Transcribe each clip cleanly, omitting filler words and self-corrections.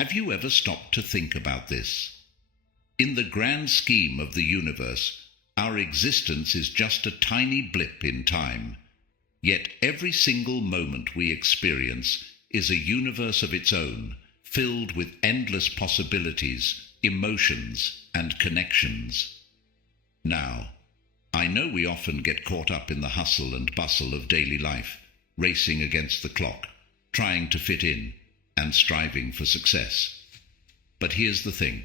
Have you ever stopped to think about this? In the grand scheme of the universe, our existence is just a tiny blip in time. Yet every single moment we experience is a universe of its own, filled with endless possibilities, emotions, and connections. Now, I know we often get caught up in the hustle and bustle of daily life, racing against the clock, trying to fit in, and striving for success. But here's the thing.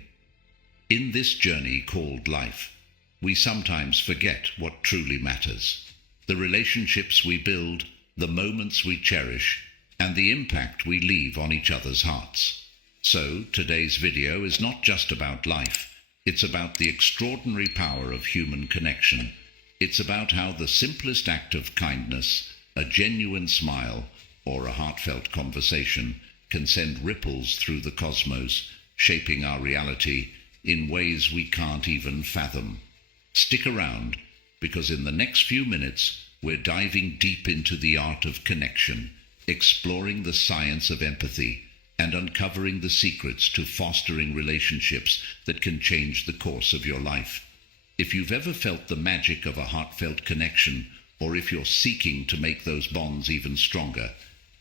In this journey called life, we sometimes forget what truly matters. The relationships we build, the moments we cherish, and the impact we leave on each other's hearts. So, today's video is not just about life. It's about the extraordinary power of human connection. It's about how the simplest act of kindness, a genuine smile, or a heartfelt conversation can send ripples through the cosmos, shaping our reality in ways we can't even fathom. Stick around, because in the next few minutes, we're diving deep into the art of connection, exploring the science of empathy, and uncovering the secrets to fostering relationships that can change the course of your life. If you've ever felt the magic of a heartfelt connection, or if you're seeking to make those bonds even stronger,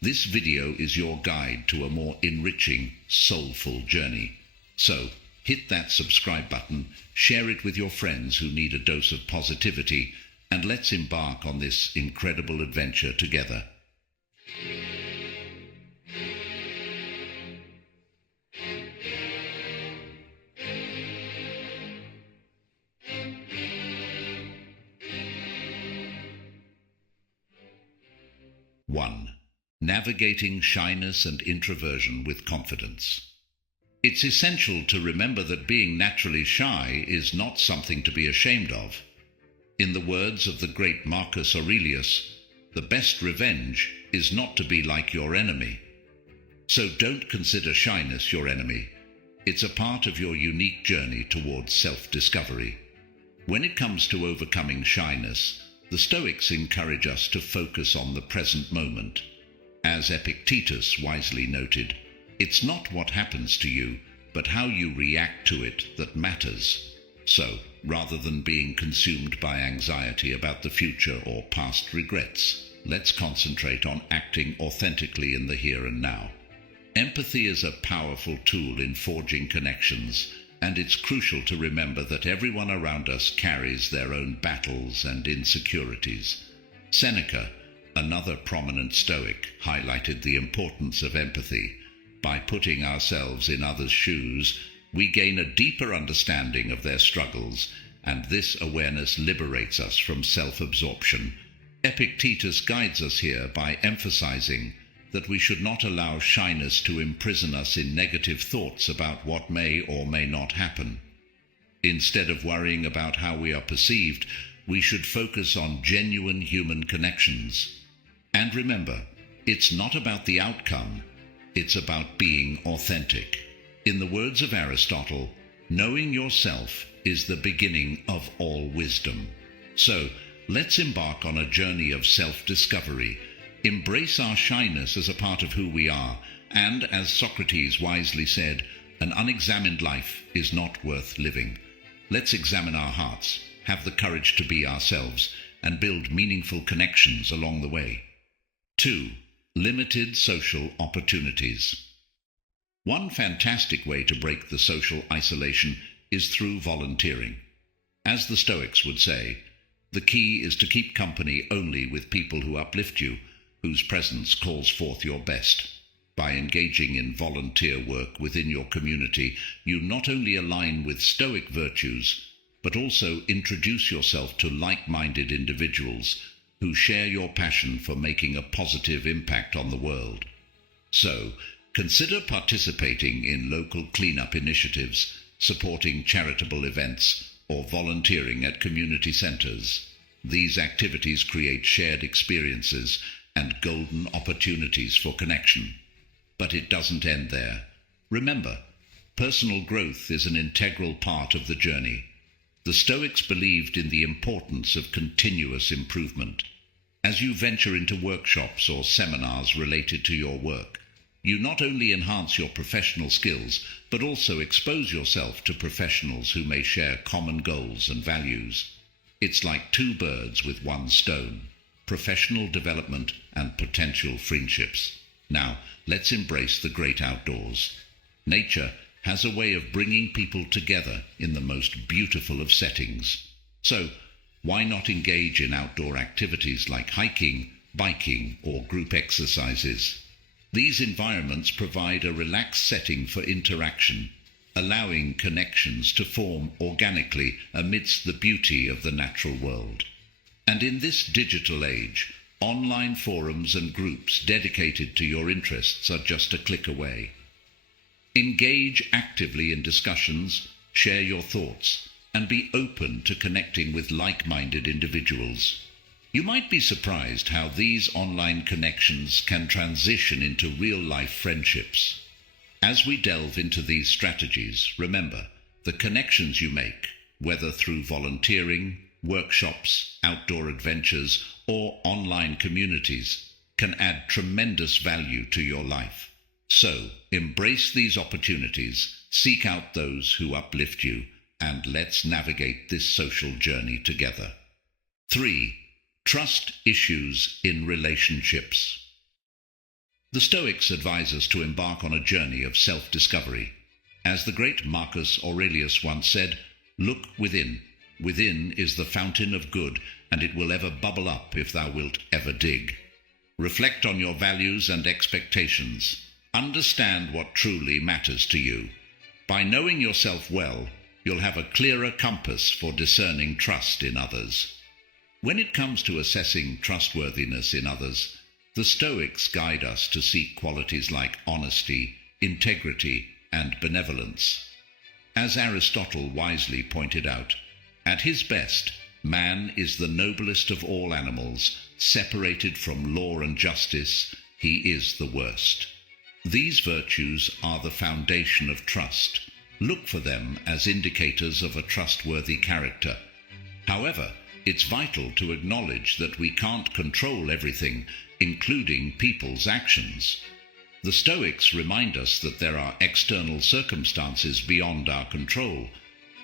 this video is your guide to a more enriching, soulful journey. So, hit that subscribe button, share it with your friends who need a dose of positivity, and let's embark on this incredible adventure together. One, navigating shyness and introversion with confidence. It's essential to remember that being naturally shy is not something to be ashamed of. In the words of the great Marcus Aurelius, the best revenge is not to be like your enemy. So don't consider shyness your enemy. It's a part of your unique journey towards self-discovery. When it comes to overcoming shyness, the Stoics encourage us to focus on the present moment. As Epictetus wisely noted, it's not what happens to you, but how you react to it that matters. So, rather than being consumed by anxiety about the future or past regrets, let's concentrate on acting authentically in the here and now. Empathy is a powerful tool in forging connections, and it's crucial to remember that everyone around us carries their own battles and insecurities. Seneca, another prominent Stoic, highlighted the importance of empathy. By putting ourselves in others' shoes, we gain a deeper understanding of their struggles, and this awareness liberates us from self-absorption. Epictetus guides us here by emphasizing that we should not allow shyness to imprison us in negative thoughts about what may or may not happen. Instead of worrying about how we are perceived, we should focus on genuine human connections. And remember, it's not about the outcome, it's about being authentic. In the words of Aristotle, knowing yourself is the beginning of all wisdom. So, let's embark on a journey of self-discovery. Embrace our shyness as a part of who we are, and as Socrates wisely said, an unexamined life is not worth living. Let's examine our hearts, have the courage to be ourselves, and build meaningful connections along the way. 2. Limited social opportunities. One fantastic way to break the social isolation is through volunteering. As the Stoics would say, the key is to keep company only with people who uplift you, whose presence calls forth your best. By engaging in volunteer work within your community, you not only align with Stoic virtues, but also introduce yourself to like-minded individuals who share your passion for making a positive impact on the world. So, consider participating in local cleanup initiatives, supporting charitable events, or volunteering at community centers. These activities create shared experiences and golden opportunities for connection. But it doesn't end there. Remember, personal growth is an integral part of the journey. The Stoics believed in the importance of continuous improvement. As you venture into workshops or seminars related to your work, you not only enhance your professional skills, but also expose yourself to professionals who may share common goals and values. It's like two birds with one stone: professional development and potential friendships. Now, let's embrace the great outdoors. Nature has a way of bringing people together in the most beautiful of settings. So, why not engage in outdoor activities like hiking, biking, or group exercises? These environments provide a relaxed setting for interaction, allowing connections to form organically amidst the beauty of the natural world. And in this digital age, online forums and groups dedicated to your interests are just a click away. Engage actively in discussions, share your thoughts, and be open to connecting with like-minded individuals. You might be surprised how these online connections can transition into real-life friendships. As we delve into these strategies, remember, the connections you make, whether through volunteering, workshops, outdoor adventures, or online communities, can add tremendous value to your life. So, embrace these opportunities, seek out those who uplift you, and let's navigate this social journey together. 3. Trust issues in relationships. The Stoics advise us to embark on a journey of self-discovery. As the great Marcus Aurelius once said, "Look within. Within is the fountain of good, and it will ever bubble up if thou wilt ever dig." Reflect on your values and expectations. Understand what truly matters to you. By knowing yourself well, you'll have a clearer compass for discerning trust in others. When it comes to assessing trustworthiness in others, the Stoics guide us to seek qualities like honesty, integrity, and benevolence. As Aristotle wisely pointed out, at his best, man is the noblest of all animals. Separated from law and justice, he is the worst. These virtues are the foundation of trust. Look for them as indicators of a trustworthy character. However, it's vital to acknowledge that we can't control everything, including people's actions. The Stoics remind us that there are external circumstances beyond our control.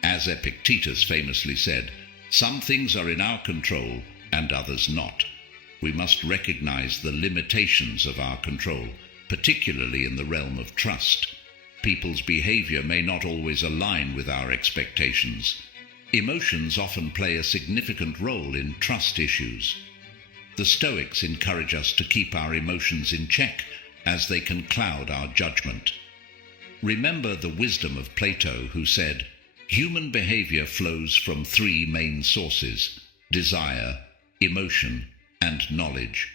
As Epictetus famously said, "Some things are in our control and others not." We must recognize the limitations of our control, particularly in the realm of trust. People's behavior may not always align with our expectations. Emotions often play a significant role in trust issues. The Stoics encourage us to keep our emotions in check, as they can cloud our judgment. Remember the wisdom of Plato, who said, "Human behavior flows from three main sources: desire, emotion, and knowledge."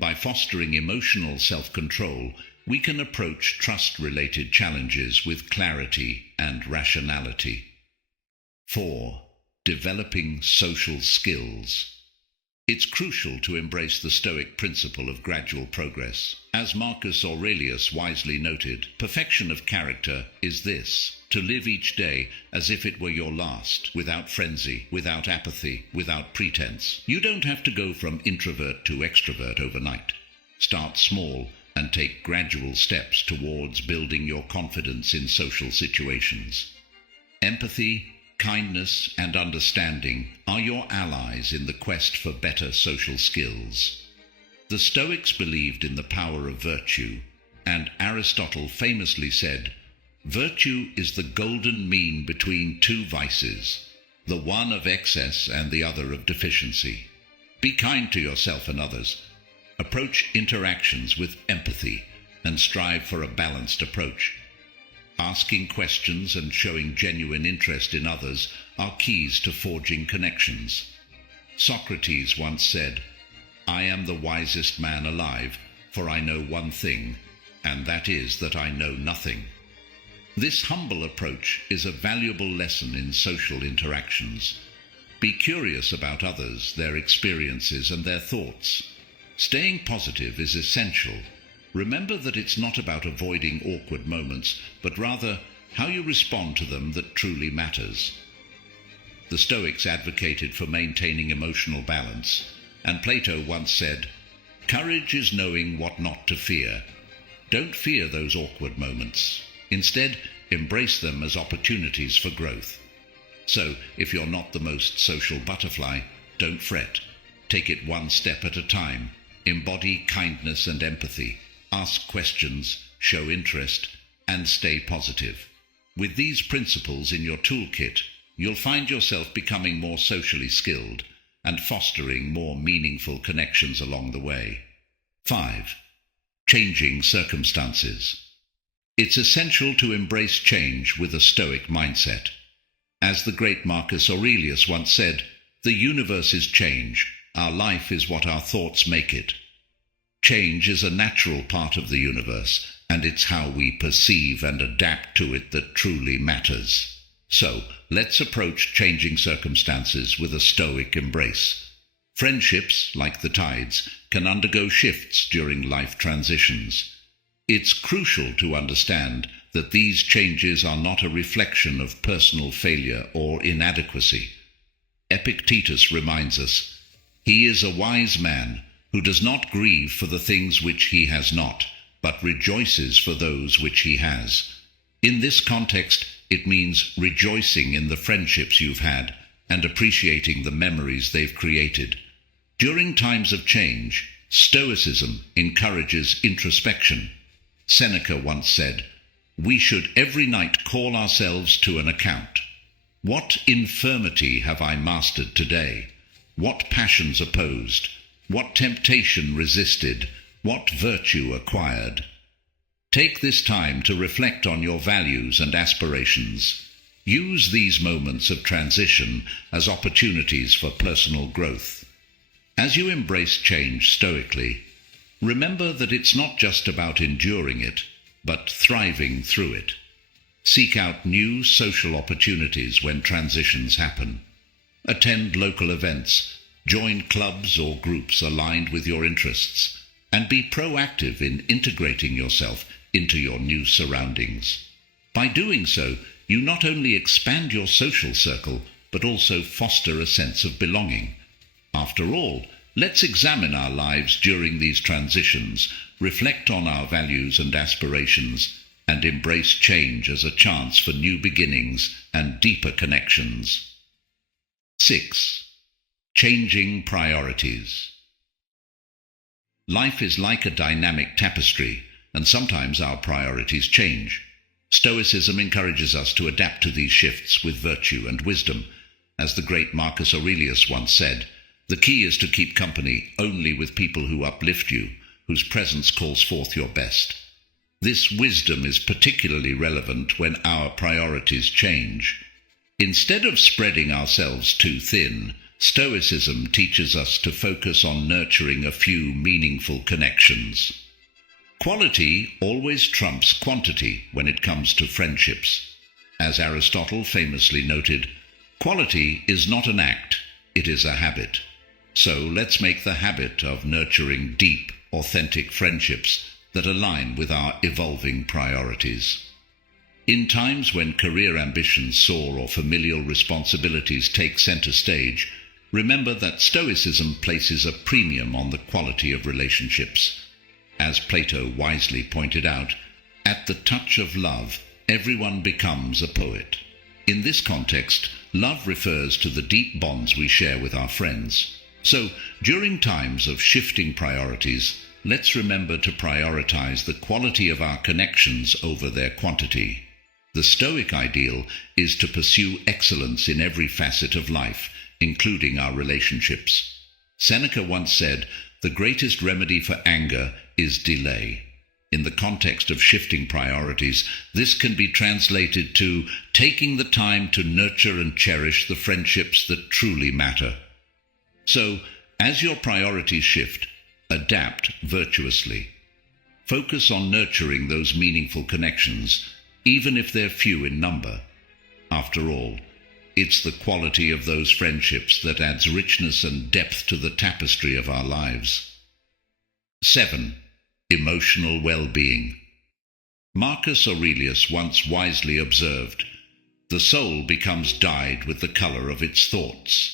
By fostering emotional self-control, we can approach trust-related challenges with clarity and rationality. 4. Developing social skills. It's crucial to embrace the Stoic principle of gradual progress. As Marcus Aurelius wisely noted, perfection of character is this: to live each day as if it were your last, without frenzy, without apathy, without pretense. You don't have to go from introvert to extrovert overnight. Start small and take gradual steps towards building your confidence in social situations. Empathy, kindness, and understanding are your allies in the quest for better social skills. The Stoics believed in the power of virtue, and Aristotle famously said, "Virtue is the golden mean between two vices, the one of excess and the other of deficiency." Be kind to yourself and others. Approach interactions with empathy and strive for a balanced approach. Asking questions and showing genuine interest in others are keys to forging connections. Socrates once said, "I am the wisest man alive, for I know one thing, and that is that I know nothing." This humble approach is a valuable lesson in social interactions. Be curious about others, their experiences, and their thoughts. Staying positive is essential. Remember that it's not about avoiding awkward moments, but rather how you respond to them that truly matters. The Stoics advocated for maintaining emotional balance, and Plato once said, "Courage is knowing what not to fear." Don't fear those awkward moments. Instead, embrace them as opportunities for growth. So, if you're not the most social butterfly, don't fret. Take it one step at a time. Embody kindness and empathy. Ask questions, show interest, and stay positive. With these principles in your toolkit, you'll find yourself becoming more socially skilled and fostering more meaningful connections along the way. 5. Changing circumstances. It's essential to embrace change with a Stoic mindset. As the great Marcus Aurelius once said, "The universe is change. Our life is what our thoughts make it." Change is a natural part of the universe, and it's how we perceive and adapt to it that truly matters. So, let's approach changing circumstances with a Stoic embrace. Friendships, like the tides, can undergo shifts during life transitions. It's crucial to understand that these changes are not a reflection of personal failure or inadequacy. Epictetus reminds us, "He is a wise man who does not grieve for the things which he has not, but rejoices for those which he has." In this context, it means rejoicing in the friendships you've had and appreciating the memories they've created. During times of change, Stoicism encourages introspection. Seneca once said, "We should every night call ourselves to an account. What infirmity have I mastered today? What passions opposed? What temptation resisted? What virtue acquired?" Take this time to reflect on your values and aspirations. Use these moments of transition as opportunities for personal growth. As you embrace change stoically, remember that it's not just about enduring it, but thriving through it. Seek out new social opportunities when transitions happen. Attend local events, join clubs or groups aligned with your interests, and be proactive in integrating yourself into your new surroundings. By doing so, you not only expand your social circle, but also foster a sense of belonging. After all, let's examine our lives during these transitions, reflect on our values and aspirations, and embrace change as a chance for new beginnings and deeper connections. 6. Changing priorities. Life is like a dynamic tapestry, and sometimes our priorities change. Stoicism encourages us to adapt to these shifts with virtue and wisdom. As the great Marcus Aurelius once said, "The key is to keep company only with people who uplift you, whose presence calls forth your best." This wisdom is particularly relevant when our priorities change. Instead of spreading ourselves too thin, Stoicism teaches us to focus on nurturing a few meaningful connections. Quality always trumps quantity when it comes to friendships. As Aristotle famously noted, "Quality is not an act, it is a habit." So let's make the habit of nurturing deep, authentic friendships that align with our evolving priorities. In times when career ambitions soar or familial responsibilities take center stage, remember that Stoicism places a premium on the quality of relationships. As Plato wisely pointed out, at the touch of love, everyone becomes a poet. In this context, love refers to the deep bonds we share with our friends. So, during times of shifting priorities, let's remember to prioritize the quality of our connections over their quantity. The Stoic ideal is to pursue excellence in every facet of life, including our relationships. Seneca once said, "The greatest remedy for anger is delay." In the context of shifting priorities, this can be translated to taking the time to nurture and cherish the friendships that truly matter. So, as your priorities shift, adapt virtuously. Focus on nurturing those meaningful connections, even if they're few in number. After all, it's the quality of those friendships that adds richness and depth to the tapestry of our lives. 7. Emotional well-being. Marcus Aurelius once wisely observed, "The soul becomes dyed with the color of its thoughts."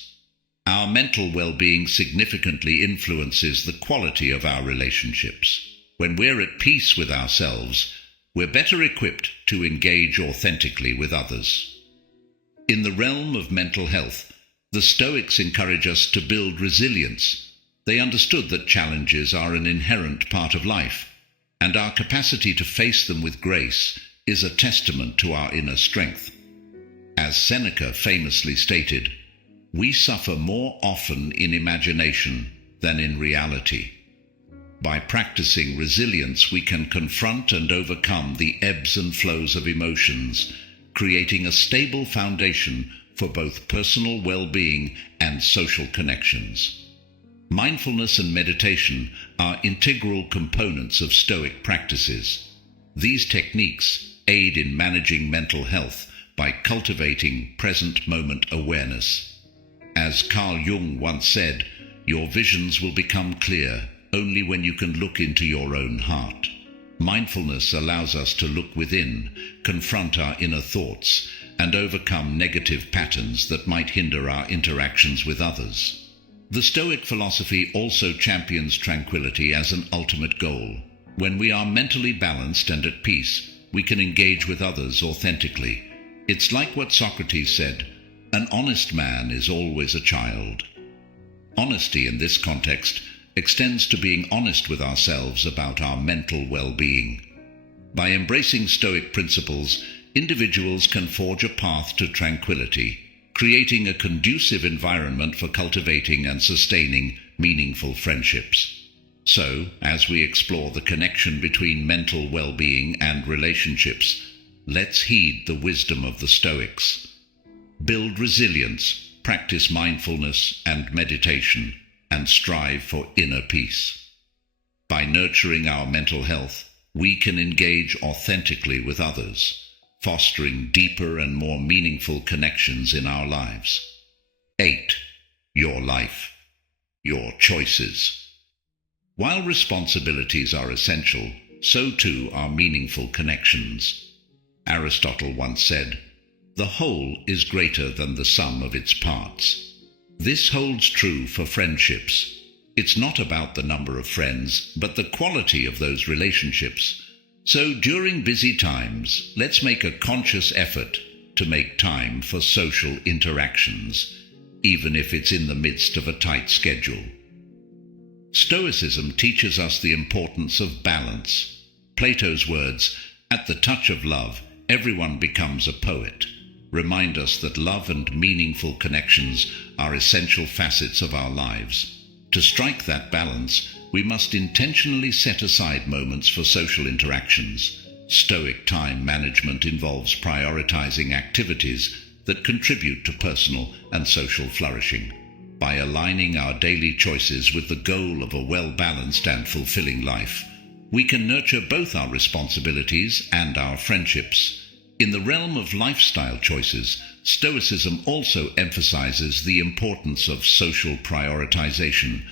Our mental well-being significantly influences the quality of our relationships. When we're at peace with ourselves, we're better equipped to engage authentically with others. In the realm of mental health, the Stoics encourage us to build resilience. They understood that challenges are an inherent part of life, and our capacity to face them with grace is a testament to our inner strength. As Seneca famously stated, "We suffer more often in imagination than in reality." By practicing resilience, we can confront and overcome the ebbs and flows of emotions, creating a stable foundation for both personal well-being and social connections. Mindfulness and meditation are integral components of Stoic practices. These techniques aid in managing mental health by cultivating present moment awareness. As Carl Jung once said, "Your visions will become clear only when you can look into your own heart." Mindfulness allows us to look within, confront our inner thoughts, and overcome negative patterns that might hinder our interactions with others. The Stoic philosophy also champions tranquility as an ultimate goal. When we are mentally balanced and at peace, we can engage with others authentically. It's like what Socrates said, "An honest man is always a child." Honesty in this context extends to being honest with ourselves about our mental well-being. By embracing Stoic principles, individuals can forge a path to tranquility, creating a conducive environment for cultivating and sustaining meaningful friendships. So, as we explore the connection between mental well-being and relationships, let's heed the wisdom of the Stoics. Build resilience, practice mindfulness and meditation, and strive for inner peace. By nurturing our mental health, we can engage authentically with others, fostering deeper and more meaningful connections in our lives. 8. Your life. Your choices. While responsibilities are essential, so too are meaningful connections. Aristotle once said, "The whole is greater than the sum of its parts." This holds true for friendships. It's not about the number of friends, but the quality of those relationships. So during busy times, let's make a conscious effort to make time for social interactions, even if it's in the midst of a tight schedule. Stoicism teaches us the importance of balance. Plato's words, "At the touch of love, everyone becomes a poet," remind us that love and meaningful connections are essential facets of our lives. To strike that balance, we must intentionally set aside moments for social interactions. Stoic time management involves prioritizing activities that contribute to personal and social flourishing. By aligning our daily choices with the goal of a well-balanced and fulfilling life, we can nurture both our responsibilities and our friendships. In the realm of lifestyle choices, Stoicism also emphasizes the importance of social prioritization.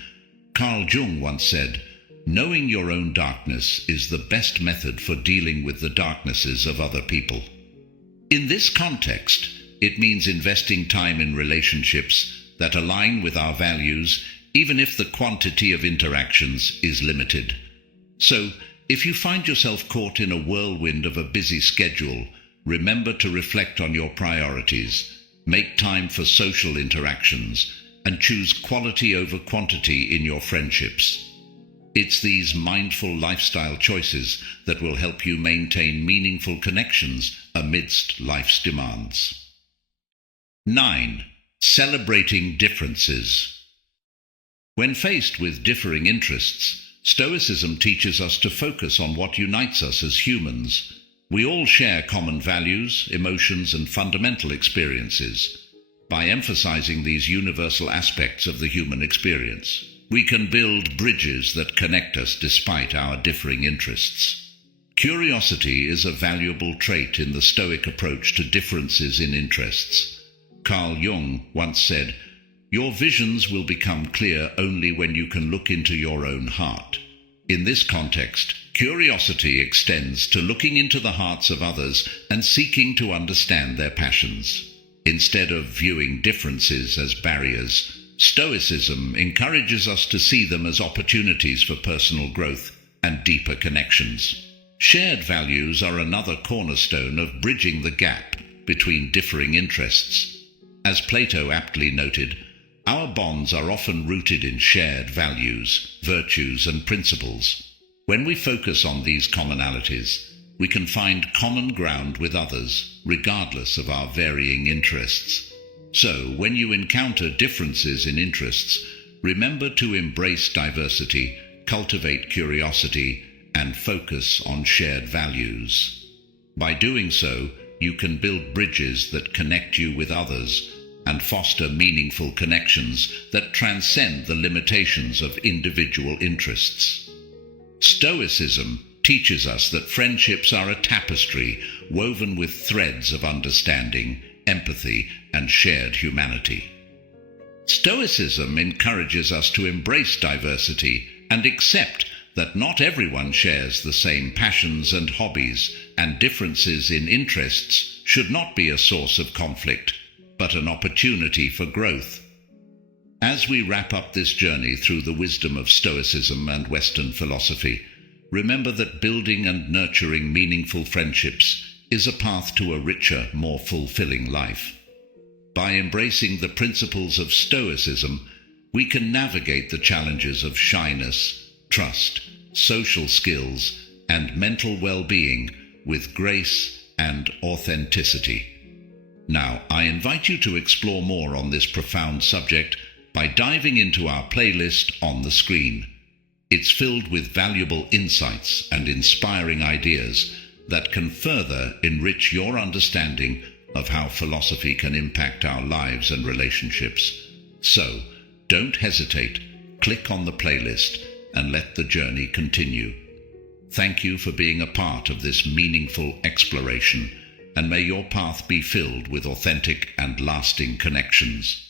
Carl Jung once said, "Knowing your own darkness is the best method for dealing with the darknesses of other people." In this context, it means investing time in relationships that align with our values, even if the quantity of interactions is limited. So, if you find yourself caught in a whirlwind of a busy schedule, remember to reflect on your priorities, make time for social interactions, and choose quality over quantity in your friendships. It's these mindful lifestyle choices that will help you maintain meaningful connections amidst life's demands. 9. Celebrating differences. When faced with differing interests, Stoicism teaches us to focus on what unites us as humans. We all share common values, emotions, and fundamental experiences. By emphasizing these universal aspects of the human experience, we can build bridges that connect us despite our differing interests. Curiosity is a valuable trait in the Stoic approach to differences in interests. Carl Jung once said, "Your visions will become clear only when you can look into your own heart." In this context, curiosity extends to looking into the hearts of others and seeking to understand their passions. Instead of viewing differences as barriers, Stoicism encourages us to see them as opportunities for personal growth. and deeper connections. Shared values are another cornerstone of bridging the gap between differing interests. As Plato aptly noted, our bonds are often rooted in shared values, virtues, and principles. When we focus on these commonalities, we can find common ground with others, regardless of our varying interests. So, when you encounter differences in interests, remember to embrace diversity, cultivate curiosity, and focus on shared values. By doing so, you can build bridges that connect you with others and foster meaningful connections that transcend the limitations of individual interests. Stoicism teaches us that friendships are a tapestry woven with threads of understanding, empathy, and shared humanity. Stoicism encourages us to embrace diversity and accept that not everyone shares the same passions and hobbies, and differences in interests should not be a source of conflict, but an opportunity for growth. As we wrap up this journey through the wisdom of Stoicism and Western philosophy, remember that building and nurturing meaningful friendships is a path to a richer, more fulfilling life. By embracing the principles of Stoicism, we can navigate the challenges of shyness, trust, social skills, and mental well-being with grace and authenticity. Now, I invite you to explore more on this profound subject by diving into our playlist on the screen. It's filled with valuable insights and inspiring ideas that can further enrich your understanding of how philosophy can impact our lives and relationships. So, don't hesitate, click on the playlist, and let the journey continue. Thank you for being a part of this meaningful exploration, and may your path be filled with authentic and lasting connections.